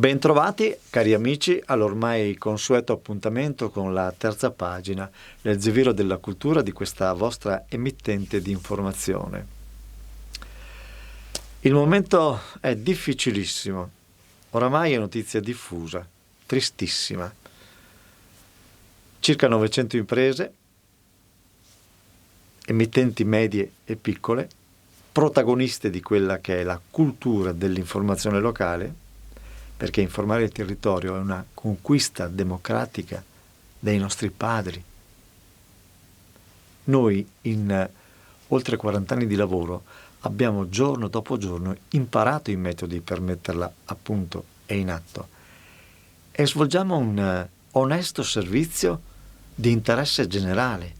Bentrovati cari amici all'ormai consueto appuntamento con la terza pagina, nel Zeviro della cultura di questa vostra emittente di informazione. Il momento è difficilissimo, oramai è notizia diffusa, tristissima. Circa 900 imprese, emittenti medie e piccole, protagoniste di quella che è la cultura dell'informazione locale, perché informare il territorio è una conquista democratica dei nostri padri. Noi in oltre 40 anni di lavoro abbiamo giorno dopo giorno imparato i metodi per metterla a punto e in atto e svolgiamo un onesto servizio di interesse generale,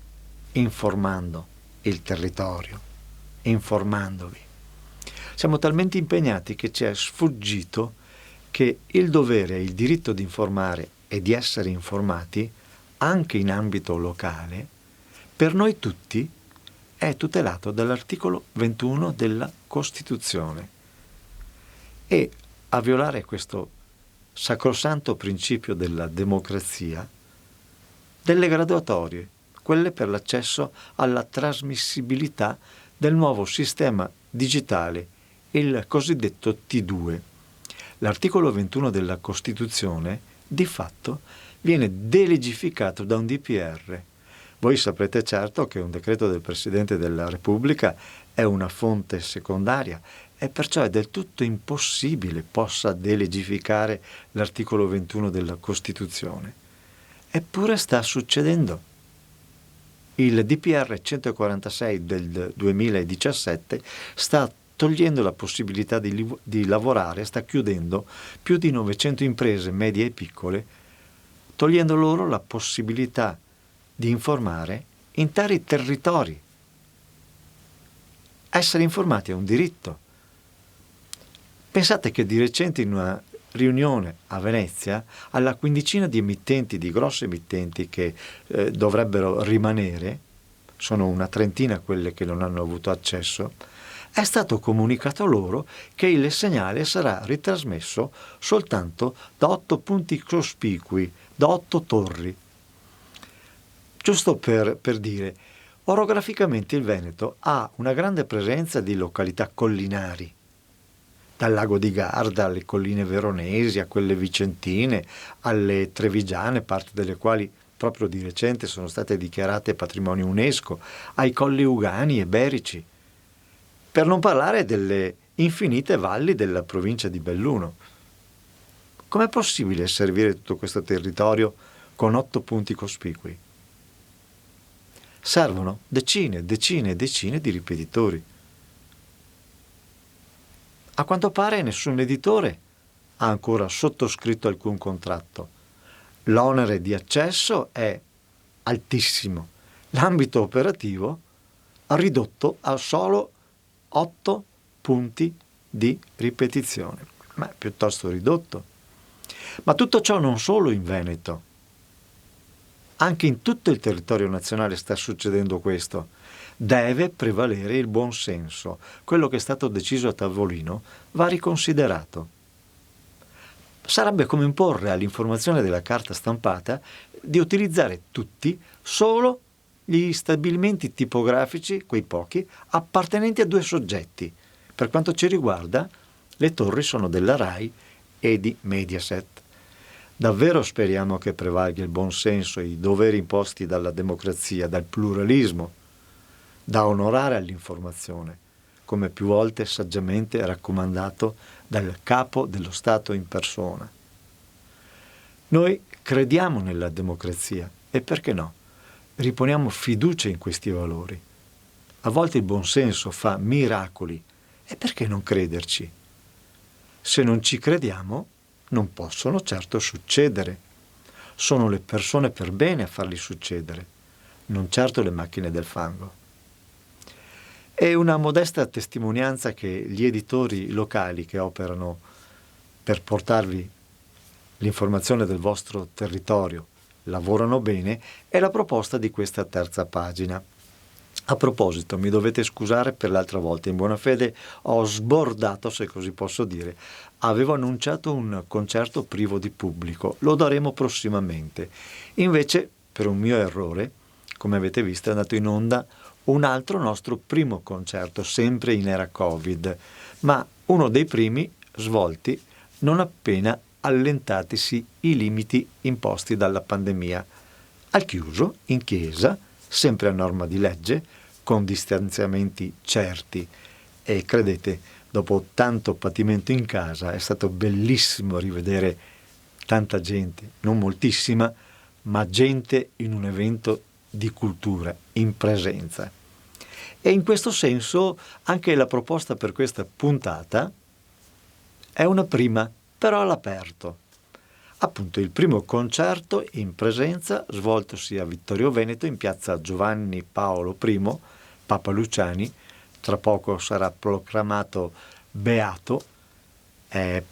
informando il territorio, informandovi. Siamo talmente impegnati che ci è sfuggito che il dovere e il diritto di informare e di essere informati, anche in ambito locale, per noi tutti è tutelato dall'articolo 21 della Costituzione. E a violare questo sacrosanto principio della democrazia, delle graduatorie, quelle per l'accesso alla trasmissibilità del nuovo sistema digitale, il cosiddetto T2. L'articolo 21 della Costituzione, di fatto, viene delegificato da un DPR. Voi saprete certo che un decreto del Presidente della Repubblica è una fonte secondaria e perciò è del tutto impossibile possa delegificare l'articolo 21 della Costituzione. Eppure sta succedendo. Il DPR 146 del 2017 sta togliendo la possibilità di lavorare, sta chiudendo più di 900 imprese medie e piccole, togliendo loro la possibilità di informare interi territori. Essere informati è un diritto. Pensate che di recente in una riunione a Venezia, alla quindicina di emittenti, di grossi emittenti che dovrebbero rimanere, sono una trentina quelle che non hanno avuto accesso, è stato comunicato loro che il segnale sarà ritrasmesso soltanto da 8 punti cospicui, da 8 torri. Giusto per dire, orograficamente il Veneto ha una grande presenza di località collinari, dal lago di Garda alle colline veronesi, a quelle vicentine, alle trevigiane, parte delle quali proprio di recente sono state dichiarate patrimonio UNESCO, ai colli Ugani e Berici, per non parlare delle infinite valli della provincia di Belluno. Com'è possibile servire tutto questo territorio con 8 punti cospicui? Servono decine e decine e decine di ripetitori. A quanto pare nessun editore ha ancora sottoscritto alcun contratto. L'onere di accesso è altissimo. L'ambito operativo ha ridotto a solo 8 punti di ripetizione, ma è piuttosto ridotto. Ma tutto ciò non solo in Veneto. Anche in tutto il territorio nazionale sta succedendo questo. Deve prevalere il buon senso. Quello che è stato deciso a tavolino va riconsiderato. Sarebbe come imporre all'informazione della carta stampata di utilizzare tutti solo gli stabilimenti tipografici, quei pochi, appartenenti a 2 soggetti. Per quanto ci riguarda, le torri sono della RAI e di Mediaset. Davvero speriamo che prevalga il buon senso e i doveri imposti dalla democrazia, dal pluralismo, da onorare all'informazione, come più volte saggiamente raccomandato dal capo dello Stato in persona. Noi crediamo nella democrazia e perché no? Riponiamo fiducia in questi valori. A volte il buonsenso fa miracoli e perché non crederci? Se non ci crediamo, non possono certo succedere. Sono le persone per bene a farli succedere, non certo le macchine del fango. È una modesta testimonianza che gli editori locali che operano per portarvi l'informazione del vostro territorio lavorano bene è la proposta di questa terza pagina. A proposito, mi dovete scusare per l'altra volta, in buona fede ho sbordato, se così posso dire. Avevo annunciato un concerto privo di pubblico, lo daremo prossimamente. Invece, per un mio errore, come avete visto, è andato in onda un altro nostro primo concerto, sempre in era Covid, ma uno dei primi svolti non appena allentatisi i limiti imposti dalla pandemia. Al chiuso, in chiesa, sempre a norma di legge, con distanziamenti certi, e credete, dopo tanto patimento in casa è stato bellissimo rivedere tanta gente, non moltissima, ma gente in un evento di cultura, in presenza. E in questo senso anche la proposta per questa puntata è una prima, però all'aperto. Appunto il primo concerto in presenza svoltosi a Vittorio Veneto in piazza Giovanni Paolo I, Papa Luciani, tra poco sarà proclamato beato, è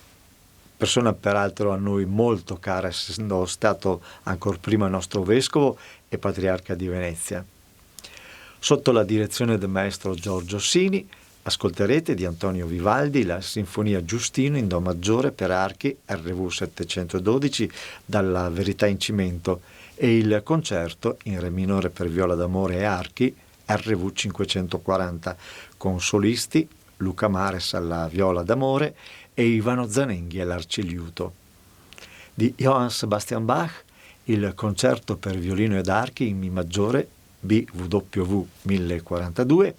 persona peraltro a noi molto cara, essendo stato ancor prima nostro vescovo e patriarca di Venezia. Sotto la direzione del maestro Giorgio Sini ascolterete di Antonio Vivaldi la Sinfonia Giustino in Do maggiore per archi RV 712 dalla Verità in cimento e il concerto in Re minore per viola d'amore e archi RV 540 con solisti Luca Mares alla viola d'amore e Ivano Zanenghi all'arciliuto. Di Johann Sebastian Bach il concerto per violino ed archi in Mi maggiore BWV 1042,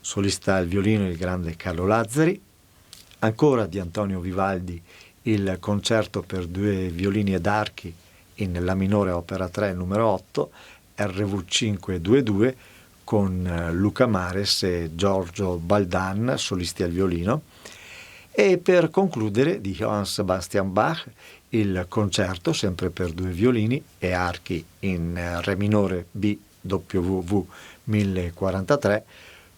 solista al violino il grande Carlo Lazzari. Ancora di Antonio Vivaldi il concerto per due violini ed archi in La minore opera 3 numero 8 RV 522 con Luca Mares e Giorgio Baldan, solisti al violino. E per concludere di Johann Sebastian Bach il concerto sempre per due violini e archi in Re minore BWV 1043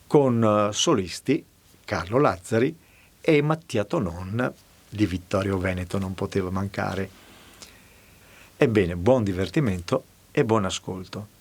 con solisti Carlo Lazzari e Mattia Tonon di Vittorio Veneto, non poteva mancare. Ebbene, buon divertimento e buon ascolto.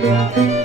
Música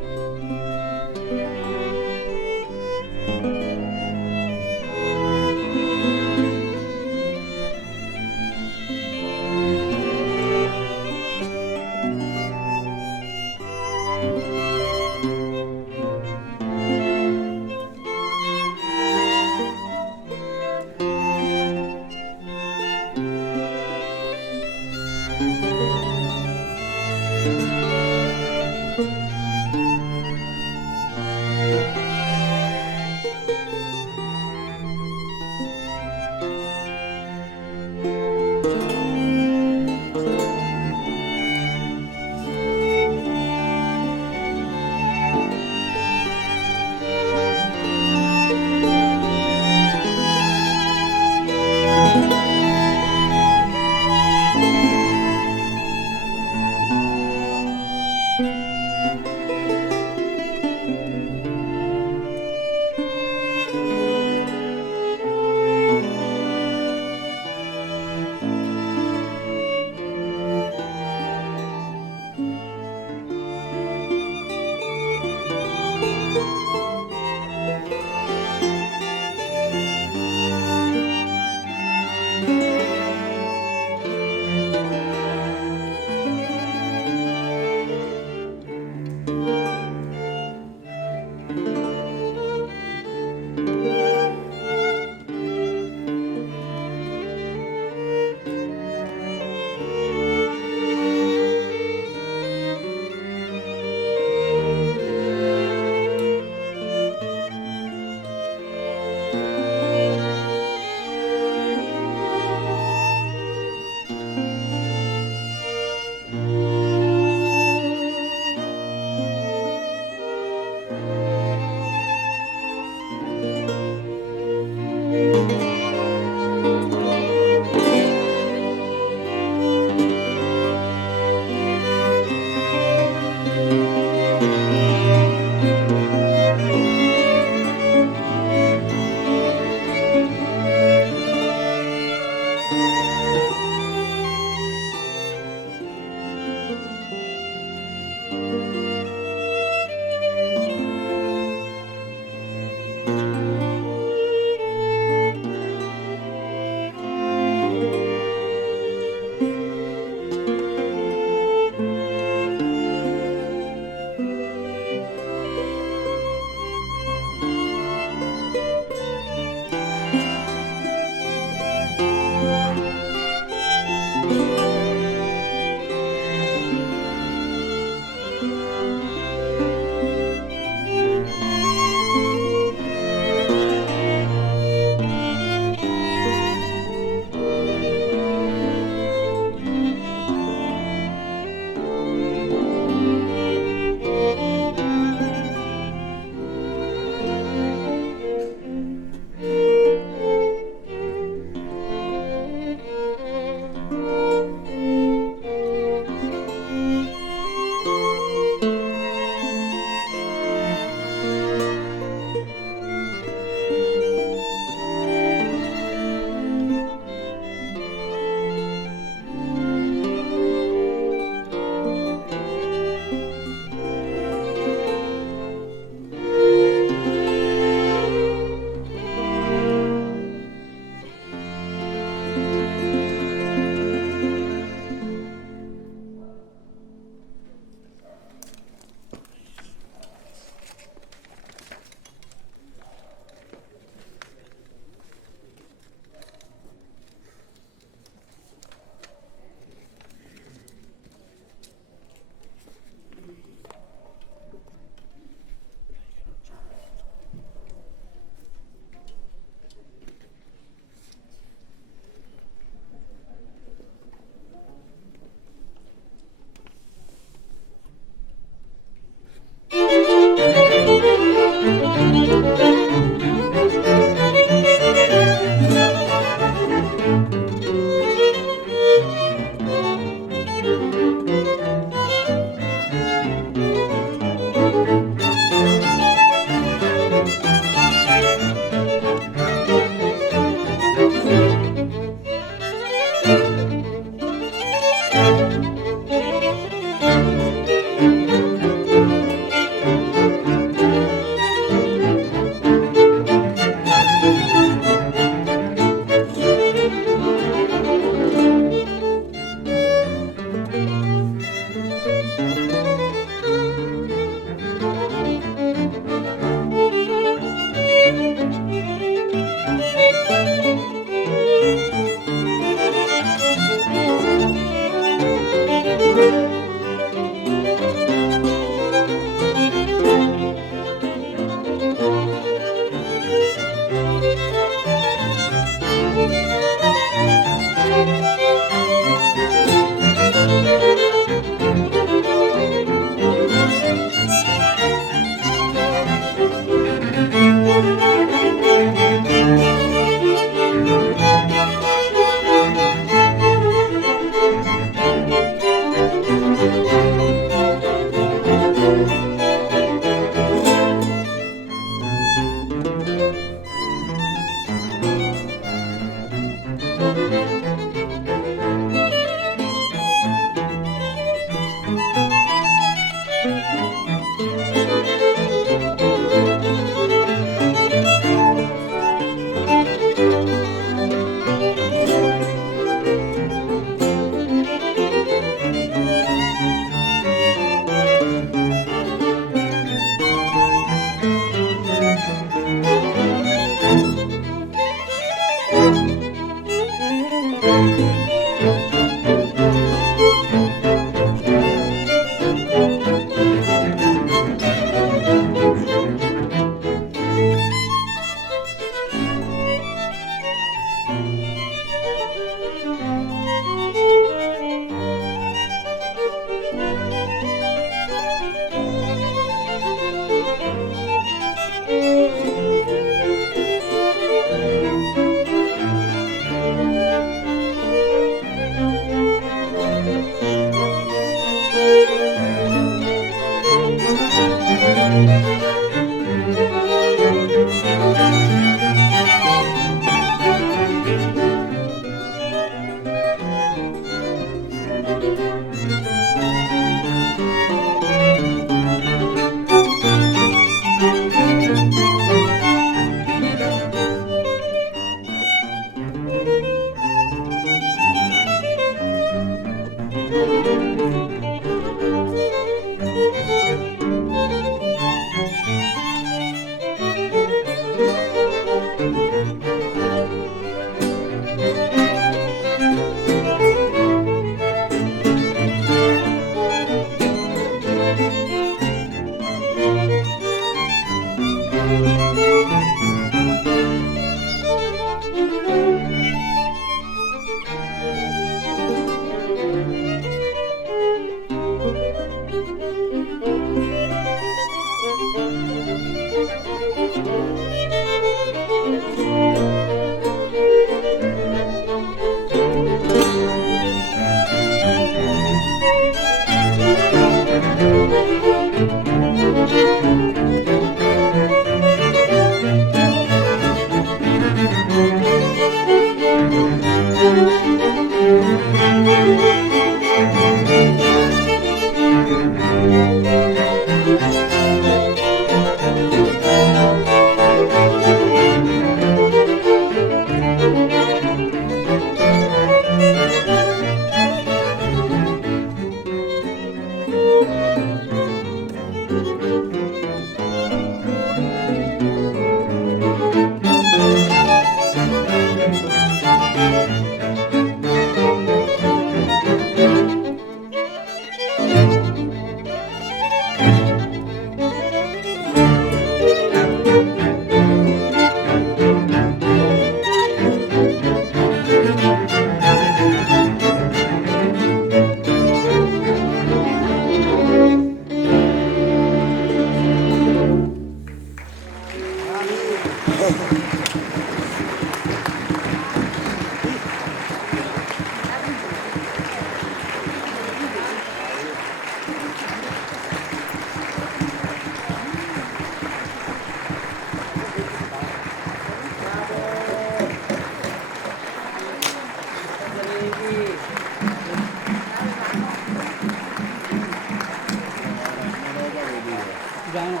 Giano.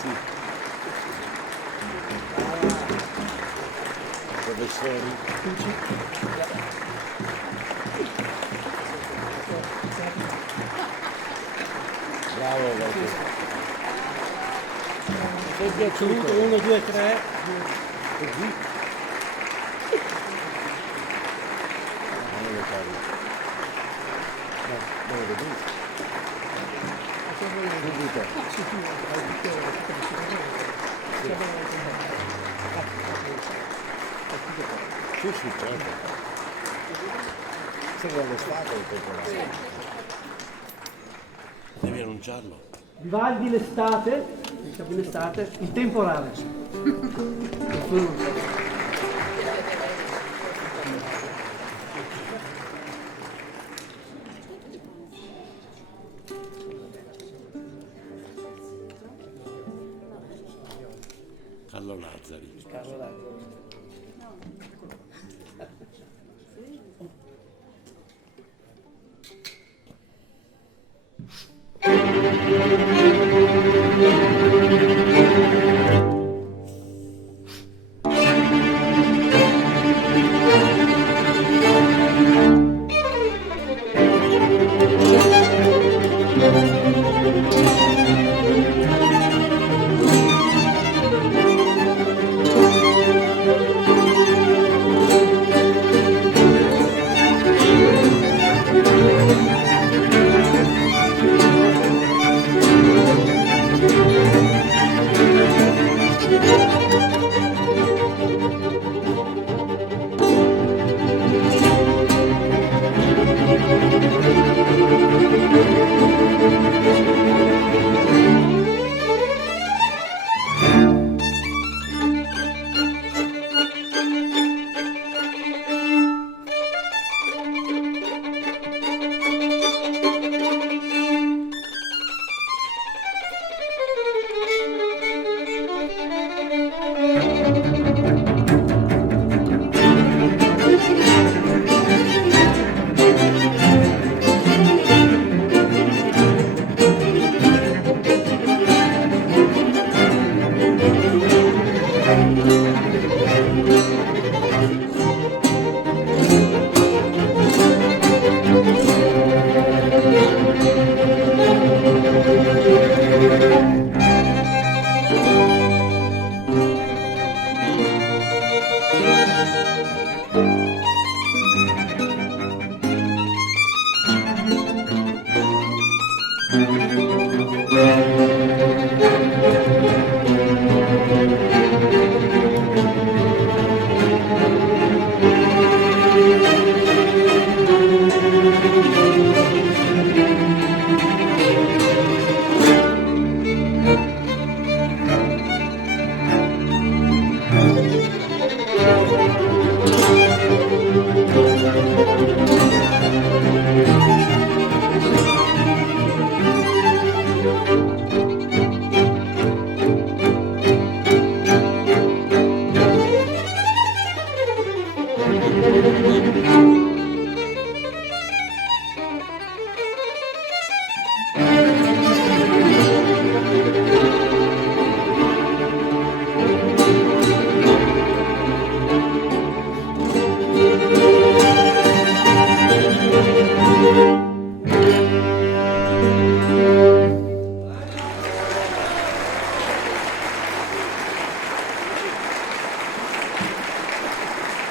Sì. Professori. Bravo, Walter. Ti è piaciuto? 1, 2, 3. Così. Non lo parlo. No, non lo vedo. Sì, sì, certo. Sembra uno stato il temporale. Devi annunciarlo. Vivaldi l'estate, il temporale. Carlo Lazzari. Carlo Lazzari.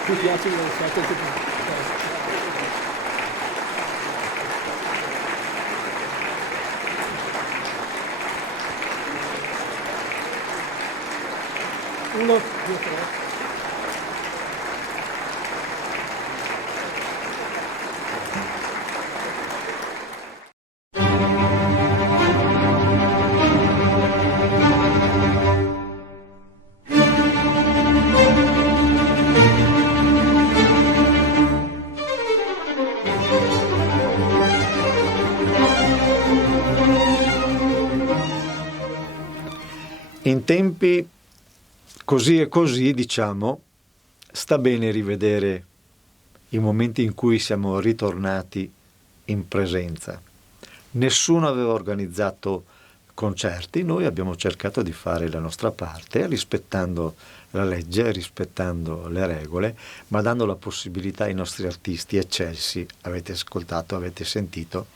Mi piace che sia tutto qua. Uno, due, tre. In tempi così e così, diciamo, sta bene rivedere i momenti in cui siamo ritornati in presenza. Nessuno aveva organizzato concerti, noi abbiamo cercato di fare la nostra parte, rispettando la legge, rispettando le regole, ma dando la possibilità ai nostri artisti eccelsi, avete ascoltato, avete sentito,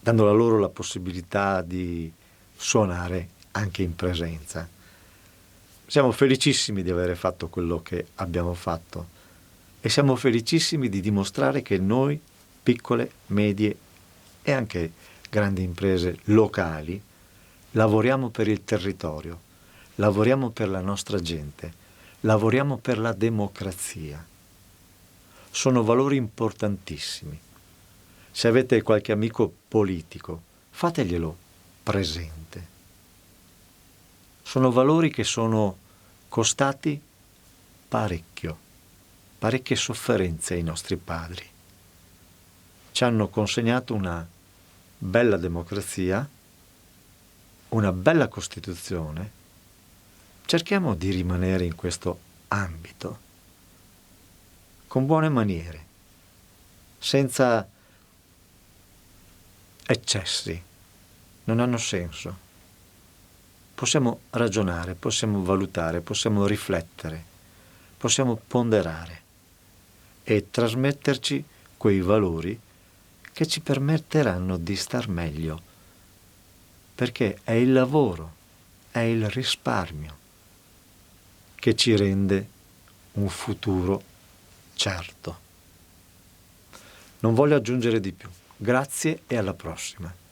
dando loro la possibilità di suonare anche in presenza. Siamo felicissimi di aver fatto quello che abbiamo fatto e siamo felicissimi di dimostrare che noi, piccole, medie e anche grandi imprese locali, lavoriamo per il territorio, lavoriamo per la nostra gente, lavoriamo per la democrazia. Sono valori importantissimi. Se avete qualche amico politico, fateglielo presente. Sono valori che sono costati parecchie sofferenze ai nostri padri. Ci hanno consegnato una bella democrazia, una bella Costituzione. Cerchiamo di rimanere in questo ambito, con buone maniere, senza eccessi. Non hanno senso. Possiamo ragionare, possiamo valutare, possiamo riflettere, possiamo ponderare e trasmetterci quei valori che ci permetteranno di star meglio, perché è il lavoro, è il risparmio che ci rende un futuro certo. Non voglio aggiungere di più. Grazie e alla prossima.